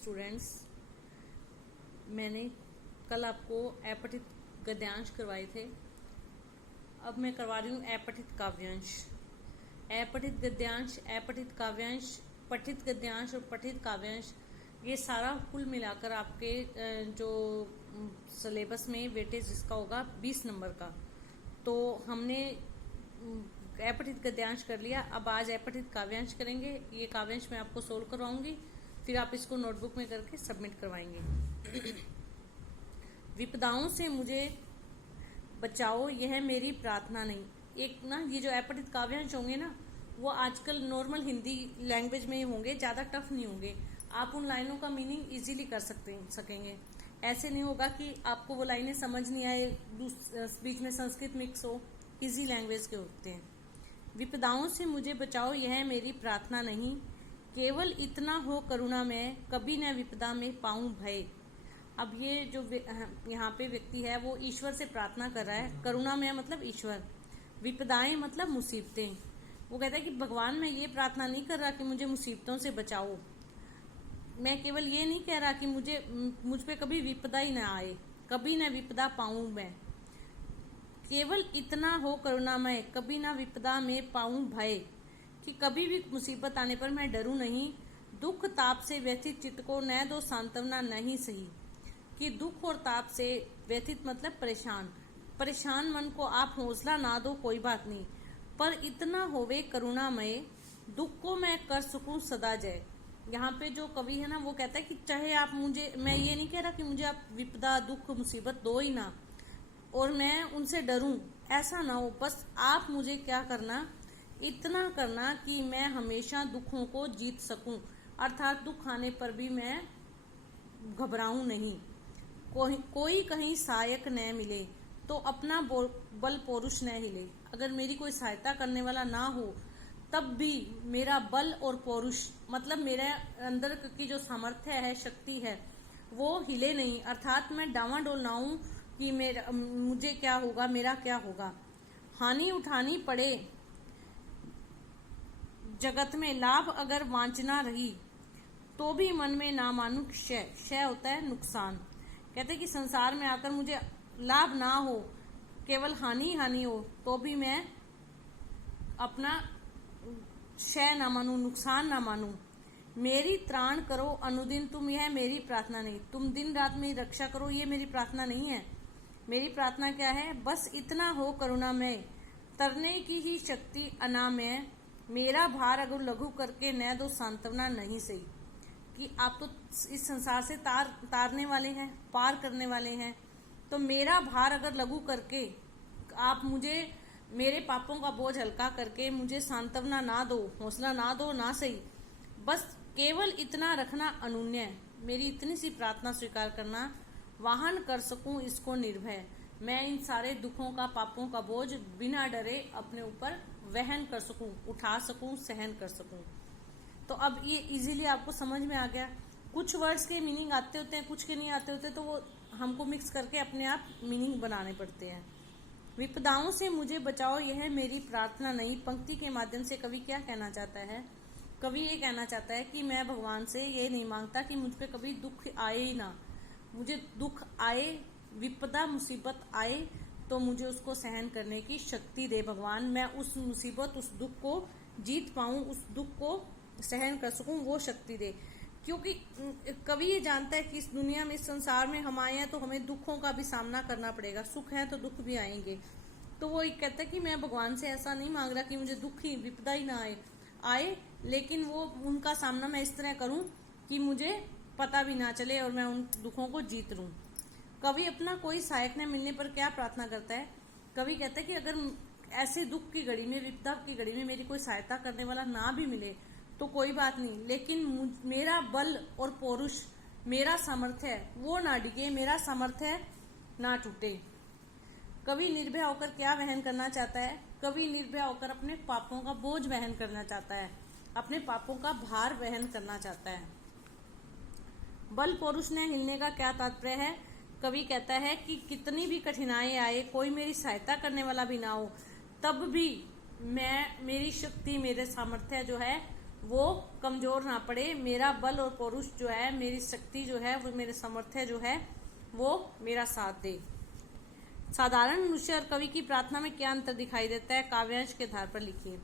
Students, मैंने कल आपको अपठित गद्यांश करवाए थे। अब मैं करवा रही हूँ अपठित काव्यांश। अपठित गद्यांश, अपठित काव्यांश, पठित गद्यांश और पठित काव्यांश, ये सारा कुल मिलाकर आपके जो सिलेबस में वेटेज जिसका होगा 20 नंबर का। तो हमने अपठित गद्यांश कर लिया। अब आज अपठित काव्यांश करेंगे। ये काव्यांश मैं आपको सोल्व करवाऊंगी, फिर आप इसको नोटबुक में करके सबमिट करवाएंगे। विपदाओं से मुझे बचाओ, यह मेरी प्रार्थना नहीं। एक ना ये जो अपठित काव्यांश होंगे ना, वो आजकल नॉर्मल हिंदी लैंग्वेज में होंगे, ज़्यादा टफ नहीं होंगे। आप उन लाइनों का मीनिंग इजीली कर सकेंगे। ऐसे नहीं होगा कि आपको वो लाइनें समझ नहीं आए, बीच में संस्कृत मिक्स हो। इजी लैंग्वेज के होते हैं। विपदाओं से मुझे बचाओ, यह मेरी प्रार्थना नहीं। केवल इतना हो करुणा में, कभी न विपदा में पाऊं भय। अब ये जो यहाँ पे व्यक्ति है वो ईश्वर से प्रार्थना कर रहा है। करुणा में मतलब ईश्वर, विपदाएं मतलब मुसीबतें। वो कहता है कि भगवान, मैं ये प्रार्थना नहीं कर रहा कि मुझे मुसीबतों से बचाओ। मैं केवल ये नहीं कह रहा कि मुझ पे कभी विपदा ही ना आए, कभी न विपदा पाऊं मैं। केवल इतना हो करुणामय, कभी ना विपदा में पाऊं भय, कि कभी भी मुसीबत आने पर मैं डरूं नहीं। दुख ताप से व्यथित चित्त को न दो सांत्वना नहीं सही। कि दुख और ताप से व्यथित मतलब परेशान मन को आप हौसला ना दो, कोई बात नहीं, पर इतना होवे करुणामय, दुख को मैं कर सकूं सदा जय। यहाँ पे जो कवि है ना, वो कहता है कि चाहे आप मुझे, मैं ये नहीं कह रहा कि मुझे आप विपदा दुख मुसीबत दो ही ना, और मैं उनसे डरूं, ऐसा ना हो। बस आप मुझे क्या करना, इतना करना कि मैं हमेशा दुखों को जीत सकूं, अर्थात दुख आने पर भी मैं घबराऊं नहीं। कोई कहीं सहायक न मिले, तो अपना बल पौरुष न हिले। अगर मेरी कोई सहायता करने वाला ना हो, तब भी मेरा बल और पौरुष मतलब मेरे अंदर की जो सामर्थ्य है, शक्ति है, वो हिले नहीं। अर्थात मैं डावाडोल ना हूं कि मुझे क्या होगा, मेरा क्या होगा। हानि उठानी पड़े जगत में, लाभ अगर वांछना रही, तो भी मन में ना मानू क्षय। क्षय होता है नुकसान। कहते कि संसार में आकर मुझे लाभ ना हो, केवल हानि हो, तो भी मैं अपना क्षय ना मानू, नुकसान ना मानू। मेरी त्राण करो अनुदिन तुम, यह मेरी प्रार्थना नहीं। तुम दिन रात मेरी रक्षा करो, ये मेरी प्रार्थना नहीं है। मेरी प्रार्थना क्या है, बस इतना हो करुणा में, तरने की ही शक्ति अनामय। मेरा भार अगर लघु करके न दो सांत्वना नहीं सही। कि आप तो इस संसार से तारने वाले हैं, पार करने वाले हैं, तो मेरा भार अगर लघु करके आप मुझे मेरे पापों का बोझ हल्का करके मुझे सांत्वना ना दो, हौसला ना दो, ना सही, बस केवल इतना रखना अनुन्य। मेरी इतनी सी प्रार्थना स्वीकार करना, वाहन कर सकूं इसको निर्भय। मैं इन सारे दुखों का, पापों का बोझ बिना डरे अपने ऊपर वहन कर सकूं, उठा सकूं, सहन कर सकूं। तो अब ये इजीली आपको समझ में आ गया। कुछ वर्ड्स के मीनिंग आते होते हैं, कुछ के नहीं आते होते, तो वो हमको मिक्स करके अपने आप मीनिंग बनाने पड़ते हैं। विपदाओं से मुझे बचाओ, यह मेरी प्रार्थना नहीं। पंक्ति के माध्यम से कवि क्या कहना चाहता है? कवि ये कहना चाहता है कि मैं भगवान से ये नहीं मांगता कि मुझ पे कभी दुख आए ही ना। मुझे दुख आए, विपदा मुसीबत आए, तो मुझे उसको सहन करने की शक्ति दे भगवान। मैं उस मुसीबत, उस दुख को जीत पाऊं, उस दुख को सहन कर सकूं, वो शक्ति दे। क्योंकि कवि ये जानता है कि इस दुनिया में, इस संसार में हम आए हैं तो हमें दुखों का भी सामना करना पड़ेगा। सुख है तो दुख भी आएंगे। तो वो ये कहता है कि मैं भगवान से ऐसा नहीं मांग रहा कि मुझे दुख ही, विपदा ही ना आए, लेकिन वो उनका सामना मैं इस तरह करूं कि मुझे पता भी ना चले और मैं उन दुखों को जीत लूं। कवि अपना कोई सहायक न मिलने पर क्या प्रार्थना करता है? कवि कहता है कि अगर ऐसे दुख की घड़ी में, विपदा की घड़ी में मेरी कोई सहायता करने वाला ना भी मिले तो कोई बात नहीं, लेकिन मेरा बल और पौरुष, मेरा सामर्थ्य वो ना डिगे, मेरा सामर्थ्य ना टूटे। कवि निर्भय होकर क्या वहन करना चाहता है? कवि निर्भय होकर अपने पापों का बोझ वहन करना चाहता है, अपने पापों का भार वहन करना चाहता है। बल पौरुष ने हिलने का क्या तात्पर्य है? कवि कहता है कि कितनी भी कठिनाई आए, कोई मेरी सहायता करने वाला भी ना हो, तब भी मेरी शक्ति, मेरे सामर्थ्य जो है वो कमजोर ना पड़े, मेरा बल और पौरुष जो है, मेरी शक्ति जो है, वो मेरे सामर्थ्य जो है वो मेरा साथ दे। साधारण मनुष्य और कवि की प्रार्थना में क्या अंतर दिखाई देता है, काव्यांश के आधार पर लिखिए।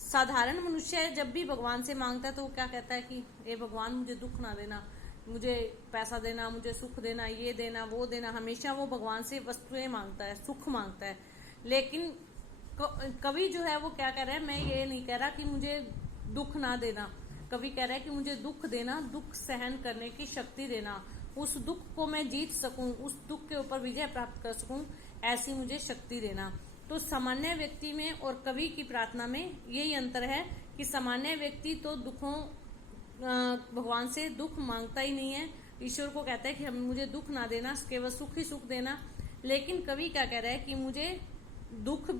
साधारण मनुष्य जब भी भगवान से मांगता है तो वो क्या कहता है कि हे भगवान मुझे दुख ना देना, मुझे पैसा देना, मुझे सुख देना, ये देना वो देना, हमेशा वो भगवान से वस्तुएं मांगता है, सुख मांगता है। लेकिन कवि जो है वो क्या कह रहा है, मैं ये नहीं कह रहा कि मुझे दुख ना देना, कवि कह रहा है कि मुझे दुख देना, दुख सहन करने की शक्ति देना, उस दुख को मैं जीत सकूं, उस दुख के ऊपर विजय प्राप्त कर सकूं, ऐसी मुझे शक्ति देना। तो सामान्य व्यक्ति में और कवि की प्रार्थना में यही अंतर है कि सामान्य व्यक्ति तो दुखों भगवान से दुख मांगता ही नहीं है, ईश्वर को कहता है कि हम मुझे दुख ना देना, केवल सुख ही सुख देना। लेकिन कवि क्या कह रहा है कि मुझे दुख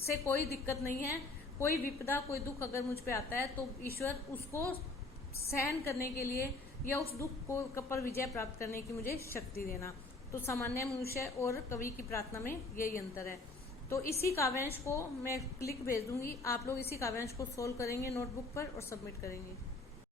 से कोई दिक्कत नहीं है, कोई विपदा कोई दुख अगर मुझ पे आता है तो ईश्वर उसको सहन करने के लिए या उस दुख को पर विजय प्राप्त करने की मुझे शक्ति देना। तो सामान्य मनुष्य और कवि की प्रार्थना में यही अंतर है। तो इसी काव्यांश को मैं क्लिक भेज दूंगी, आप लोग इसी काव्यांश को सोल्व करेंगे नोटबुक पर और सबमिट करेंगे।